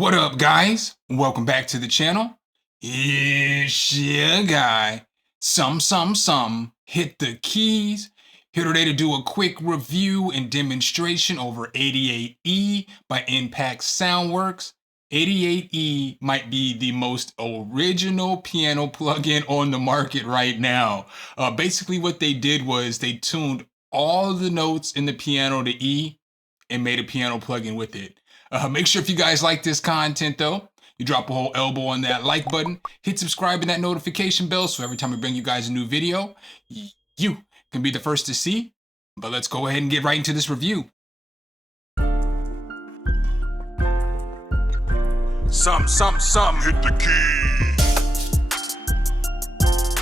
What up, guys? Welcome back to the channel. It's your guy, Hit the keys. Here today to do a quick review and demonstration over 88E by Impact Soundworks. 88E might be the most original piano plugin on the market right now. Basically what they did was they tuned all the notes in the piano to E and made a piano plugin with it. Make sure if you guys like this content though, you drop a whole elbow on that like button, hit subscribe and that notification bell so every time we bring you guys a new video, you can be the first to see. But let's go ahead and get right into this review. Hit the key.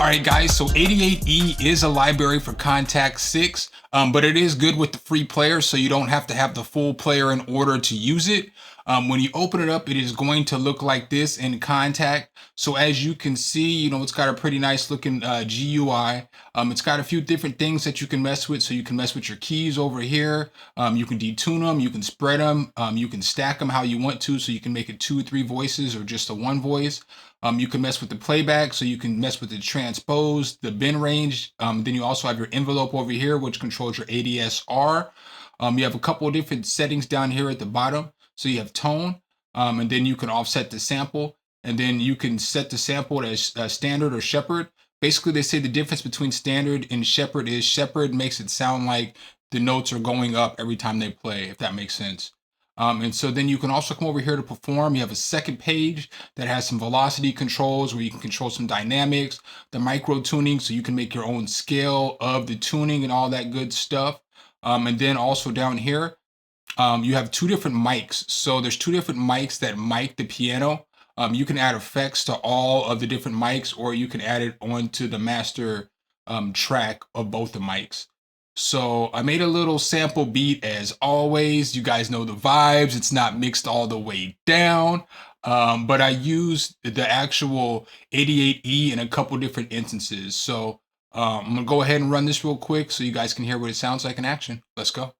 All right, guys, so 88E is a library for Contact 6, but it is good with the free player, so you don't have to have the full player in order to use it. When you open it up, it is going to look like this in Contact. So as you can see, it's got a pretty nice looking GUI. It's got a few different things that you can mess with. So you can mess with your keys over here. You can detune them, you can spread them, you can stack them how you want to. So you can make it 2 or 3 voices or just a 1 voice. You can mess with the playback, so you can mess with the transpose, the bin range. Then you also have your envelope over here, which controls your ADSR. You have a couple of different settings down here at the bottom. So you have tone, and then you can offset the sample, and then you can set the sample as standard or shepherd. Basically, they say the difference between standard and shepherd is shepherd makes it sound like the notes are going up every time they play, if that makes sense. And so then you can also come over here to perform. You have a second page that has some velocity controls where you can control some dynamics, the micro tuning, so you can make your own scale of the tuning and all that good stuff. And then also down here, you have 2 different mics. So there's 2 different mics that mic the piano. You can add effects to all of the different mics, or you can add it onto the master track of both the mics. So I made a little sample beat as always. You guys know the vibes. It's not mixed all the way down, but I used the actual 88E in a couple different instances. So I'm gonna go ahead and run this real quick so you guys can hear what it sounds like in action. Let's go.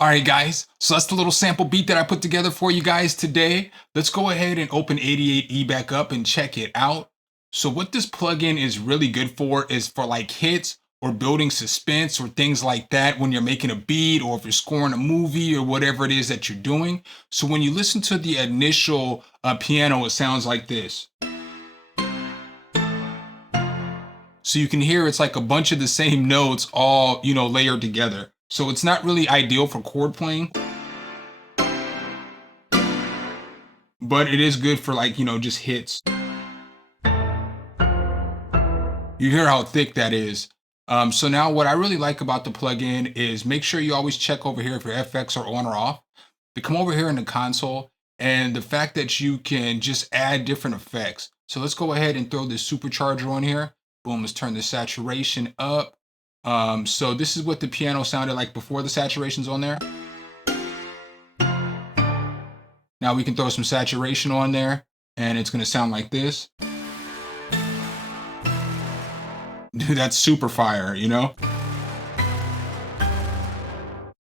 All right, guys, so that's the little sample beat that I put together for you guys today. Let's go ahead and open 88E back up and check it out. So what this plugin is really good for is for like hits or building suspense or things like that when you're making a beat or if you're scoring a movie or whatever it is that you're doing. So when you listen to the initial piano, it sounds like this. So you can hear it's like a bunch of the same notes all, layered together. So it's not really ideal for chord playing, but it is good for like, just hits. You hear how thick that is. So now what I really like about the plugin is make sure you always check over here if your FX are on or off. To come over here in the console and the fact that you can just add different effects. So let's go ahead and throw this supercharger on here. Boom, let's turn the saturation up. So this is what the piano sounded like before the saturation's on there. Now we can throw some saturation on there and it's going to sound like this. Dude, that's super fire,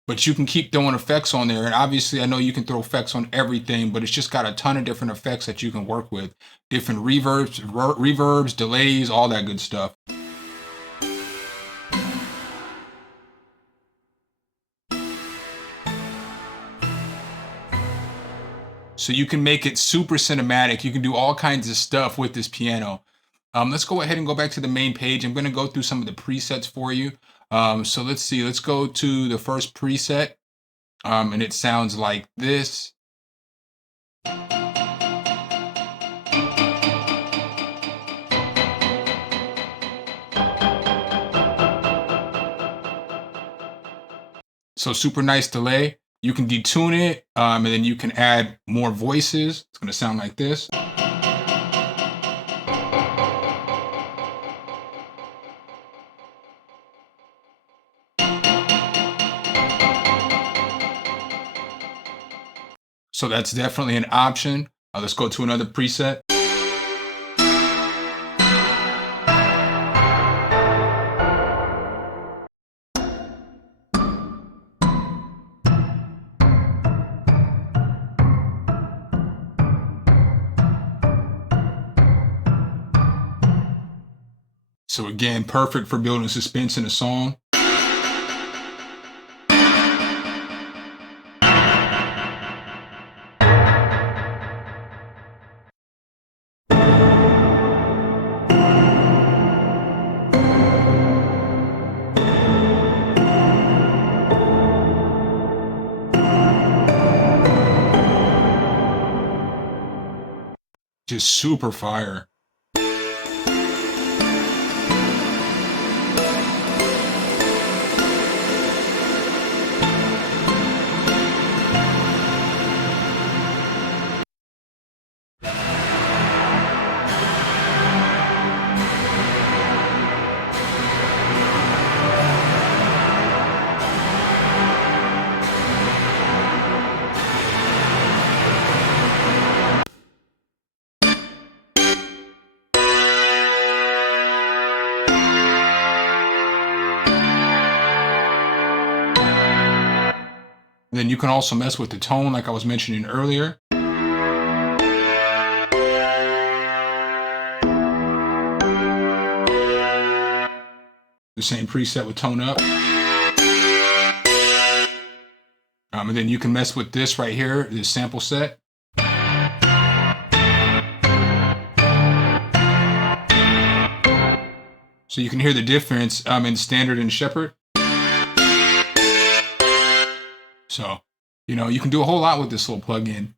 But you can keep throwing effects on there. And obviously I know you can throw effects on everything, but it's just got a ton of different effects that you can work with. Different reverbs, delays, all that good stuff. So you can make it super cinematic. You can do all kinds of stuff with this piano. Let's go ahead and go back to the main page. I'm going to go through some of the presets for you. So let's see. Let's go to the first preset. And it sounds like this. So super nice delay. You can detune it, and then you can add more voices. It's gonna sound like this. So that's definitely an option. Let's go to another preset. So again, perfect for building suspense in a song. Just super fire. And then you can also mess with the tone like I was mentioning earlier. The same preset with tone up. And then you can mess with this right here, this sample set. So you can hear the difference in standard and shepherd. So, you can do a whole lot with this little plugin.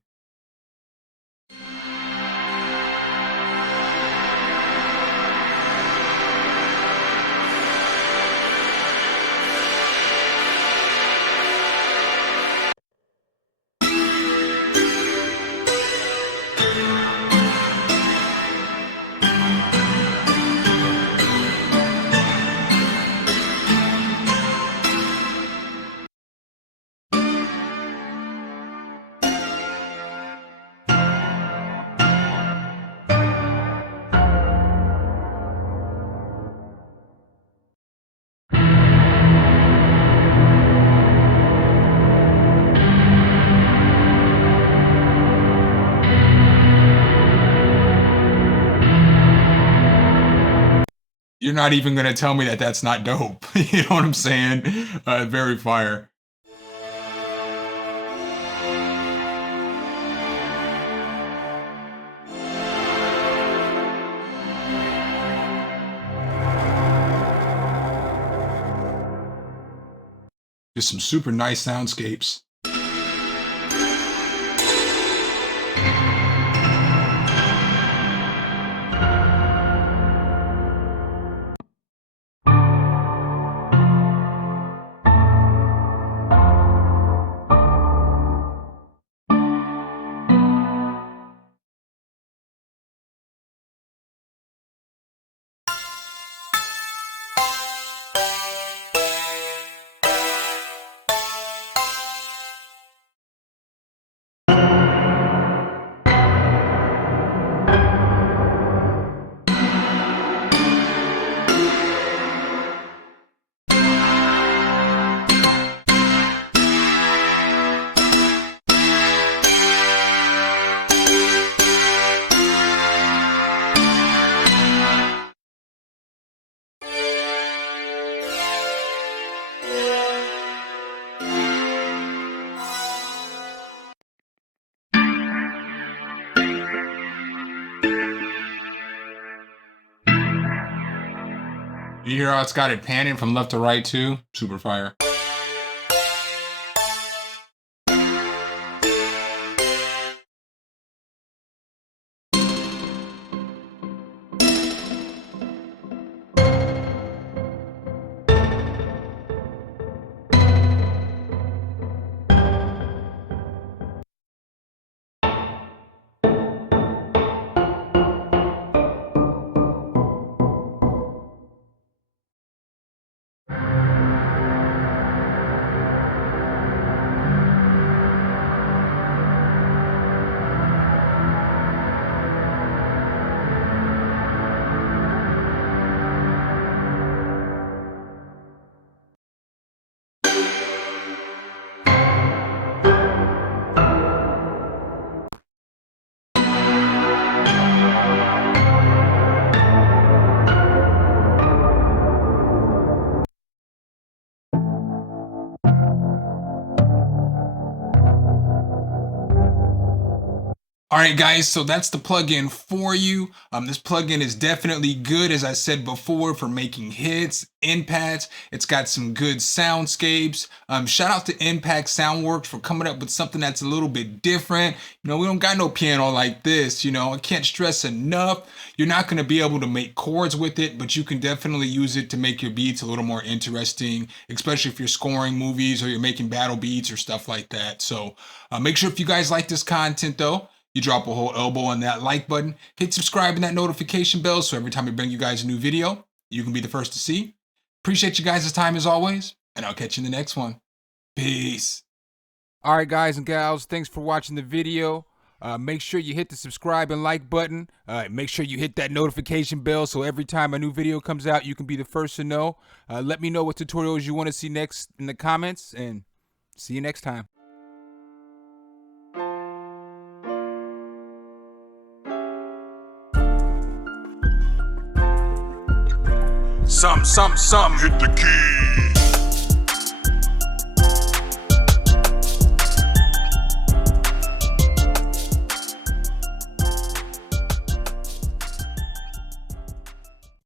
You're not even going to tell me that that's not dope. You know what I'm saying? Very fire. Just some super nice soundscapes. You hear how it's got it panning from left to right too? Super fire. All right, guys, so that's the plugin for you. This plugin is definitely good, as I said before, for making hits, end pads. It's got some good soundscapes. Shout out to Impact Soundworks for coming up with something that's a little bit different. We don't got no piano like this. I can't stress enough. You're not going to be able to make chords with it, but you can definitely use it to make your beats a little more interesting, especially if you're scoring movies or you're making battle beats or stuff like that. So make sure if you guys like this content, though, you drop a whole elbow on that like button, hit subscribe and that notification bell so every time we bring you guys a new video, you can be the first to see. Appreciate you guys' time as always, and I'll catch you in the next one. Peace. All right, guys and gals, thanks for watching the video. Make sure you hit the subscribe and like button. Make sure you hit that notification bell so every time a new video comes out, you can be the first to know. Let me know what tutorials you want to see next in the comments, and see you next time. Some, hit the key.